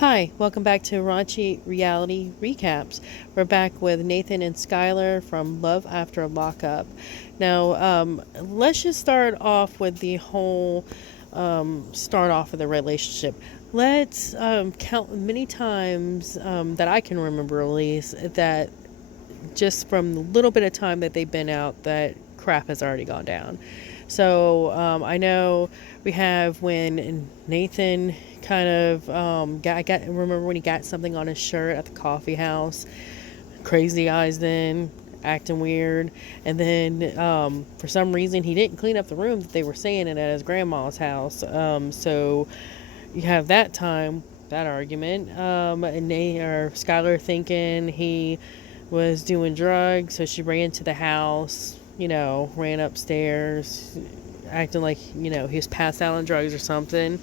Hi, welcome back to Raunchy Reality Recaps. We're back with Nathan and Skyler from Love After Lockup. Now, let's just start off with the whole start off of the relationship. Let's count many times that I can remember, at least, that just from the little bit of time that they've been out, that crap has already gone down. So I know we have when Nathan kind of remember when he got something on his shirt at the coffee house, crazy eyes then, acting weird, and then for some reason he didn't clean up the room that they were staying in at his grandma's house. So you have that argument, and Skylar thinking he was doing drugs, so she ran to the house, ran upstairs, acting like, he was passed out on drugs or something.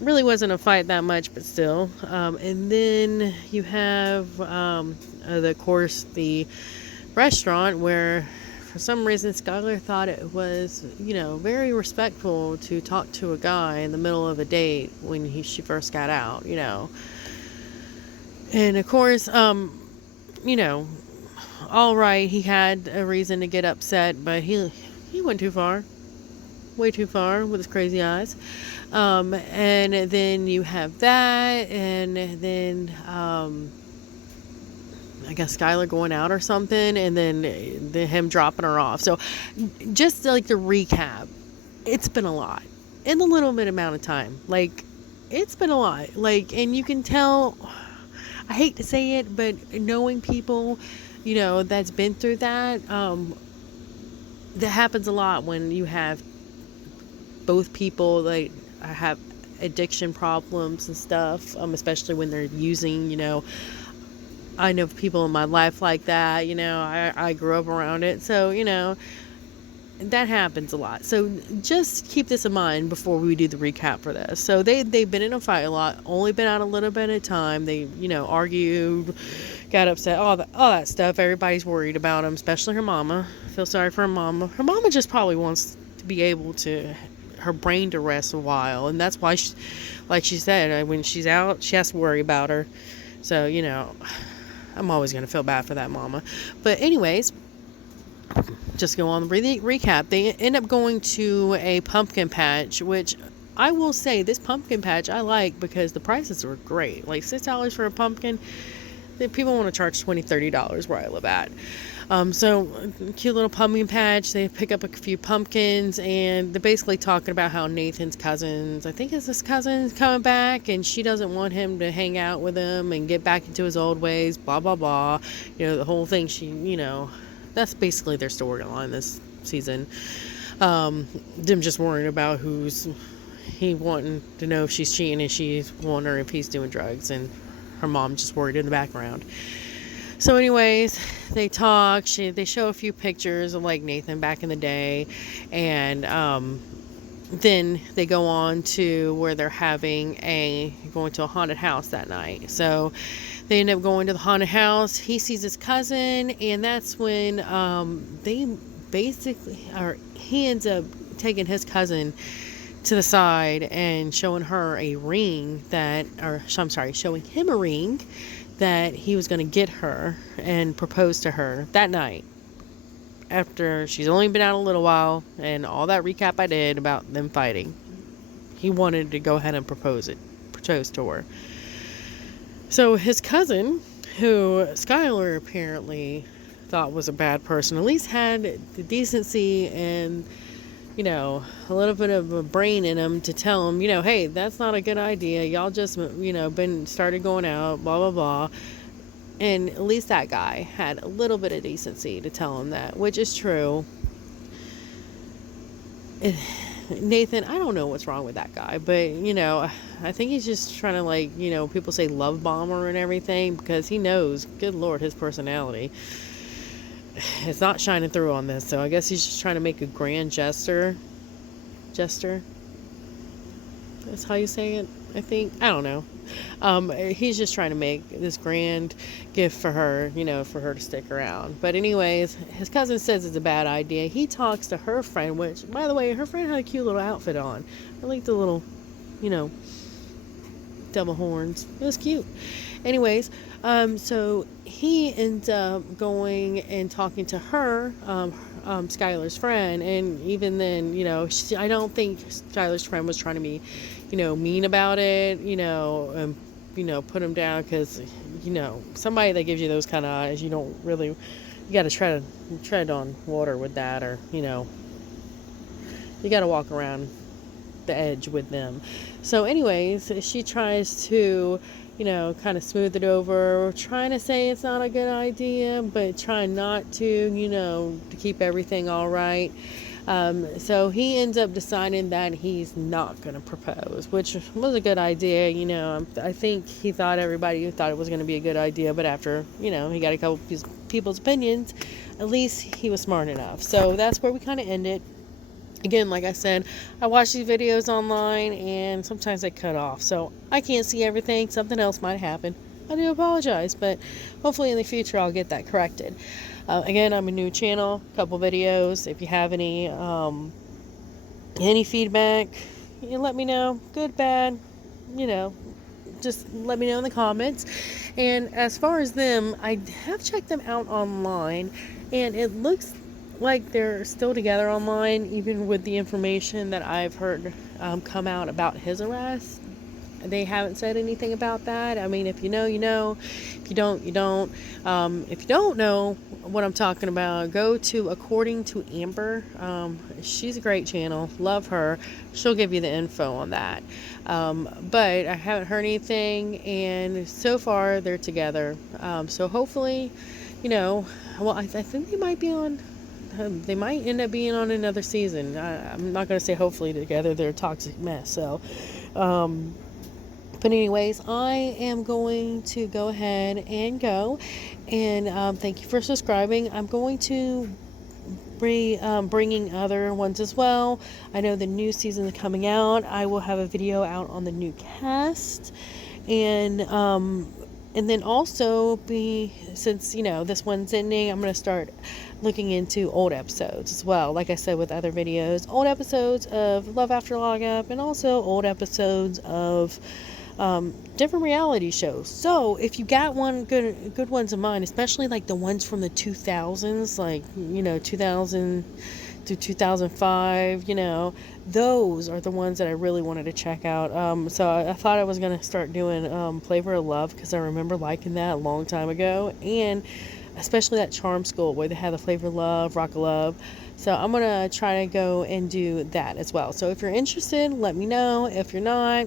Really wasn't a fight that much, but still. And then you have, of course, the restaurant where, for some reason, Skylar thought it was, very respectful to talk to a guy in the middle of a date when she first got out, And, of course, all right, he had a reason to get upset, but he went too far. Way too far with his crazy eyes. And then you have that, and then I guess Skylar going out or something, and then him dropping her off. So just like to recap, it's been a lot in a little bit amount of time. Like, it's been a lot. Like, and you can tell, I hate to say it, but knowing people, that's been through that, that happens a lot when you have both people that have addiction problems and stuff, especially when they're using, I know people in my life like that, I grew up around it. So, that happens a lot. So just keep this in mind before we do the recap for this. So they've been in a fight a lot, only been out a little bit at a time. They, argued, got upset, all that stuff. Everybody's worried about them, especially her mama. Feel sorry for her mama. Her mama just probably wants to be able to, her brain to rest a while. And that's why, like she said, when she's out, she has to worry about her. So, I'm always going to feel bad for that mama. But anyways, just go on the recap. They end up going to a pumpkin patch, which I will say this pumpkin patch I like because the prices were great. Like $6 for a pumpkin. People want to charge $20-$30 where I live at. So cute little pumpkin patch. They pick up a few pumpkins, and they're basically talking about how Nathan's cousins, I think it's his cousin, coming back, and she doesn't want him to hang out with him and get back into his old ways, blah blah blah. The whole thing. That's basically their storyline this season. Them just worrying about he wanting to know if she's cheating, and she's wondering if he's doing drugs, and her mom just worried in the background. So anyways, they talk, they show a few pictures of like Nathan back in the day, and then they go on to where they're going to a haunted house that night. So they end up going to the haunted house. He sees his cousin, and that's when he ends up taking his cousin to the side and showing him a ring that he was going to get her and propose to her that night, after she's only been out a little while, and all that recap I did about them fighting. He wanted to go ahead and propose to her. So his cousin, who Skylar apparently thought was a bad person, at least had the decency and, a little bit of a brain in him to tell him, hey, that's not a good idea. Y'all just, started going out, blah, blah, blah. And at least that guy had a little bit of decency to tell him that, which is true. Nathan, I don't know what's wrong with that guy, but, I think he's just trying to, people say love bomber and everything, because he knows, good Lord, his personality. It's not shining through on this, so I guess he's just trying to make a grand gesture. That's how you say it, I think. I don't know. He's just trying to make this grand gift for her, for her to stick around. But anyways, his cousin says it's a bad idea. He talks to her friend, which, by the way, her friend had a cute little outfit on. I like the little, devil horns. It was cute. Anyways, so he ends up going and talking to her, Skyler's friend, and even then, I don't think Skyler's friend was trying to be, mean about it, and put him down, because somebody that gives you those kind of eyes, you don't really, you got to tread on water with that, or you got to walk around the edge with them. So anyways, she tries to kind of smooth it over, trying to say it's not a good idea, but trying not to, to keep everything all right. So he ends up deciding that he's not going to propose, which was a good idea. I think he thought everybody thought it was going to be a good idea, but after, he got a couple people's opinions, at least he was smart enough. So that's where we kind of ended. Again, like I said, I watch these videos online and sometimes they cut off, so I can't see everything. Something else might happen. I do apologize, but hopefully in the future I'll get that corrected. Again, I'm a new channel, couple videos. If you have any feedback, let me know. Good, bad, just let me know in the comments. And as far as them, I have checked them out online, and it looks like they're still together online, even with the information that I've heard come out about his arrest. They haven't said anything about that. I mean, if you know, you know. If you don't, you don't. If you don't know what I'm talking about, go to According to Amber. She's a great channel. Love her. She'll give you the info on that. But I haven't heard anything, and so far they're together. So hopefully, well, I think they might be on. They might end up being on another season. I'm not going to say hopefully together. They're a toxic mess. So, but anyways, I am going to go ahead and go. And thank you for subscribing. I'm going to be bringing other ones as well. I know the new season is coming out. I will have a video out on the new cast. And then also since, this one's ending, I'm going to start looking into old episodes as well. Like I said with other videos, old episodes of Love After Lockup, and also old episodes of different reality shows. So if you got good ones in mind, especially like the ones from the 2000s, like, 2000 to 2005, those are the ones that I really wanted to check out. So I thought I was going to start doing Flavor of Love, because I remember liking that a long time ago, and especially that Charm School where they had the Flavor of Love, Rock of Love. So I'm going to try to go and do that as well. So if you're interested, let me know. If you're not,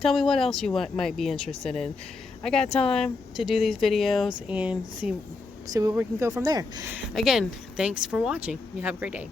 tell me what else you might be interested in. I got time to do these videos and see where we can go from there. Again, thanks for watching. You have a great day.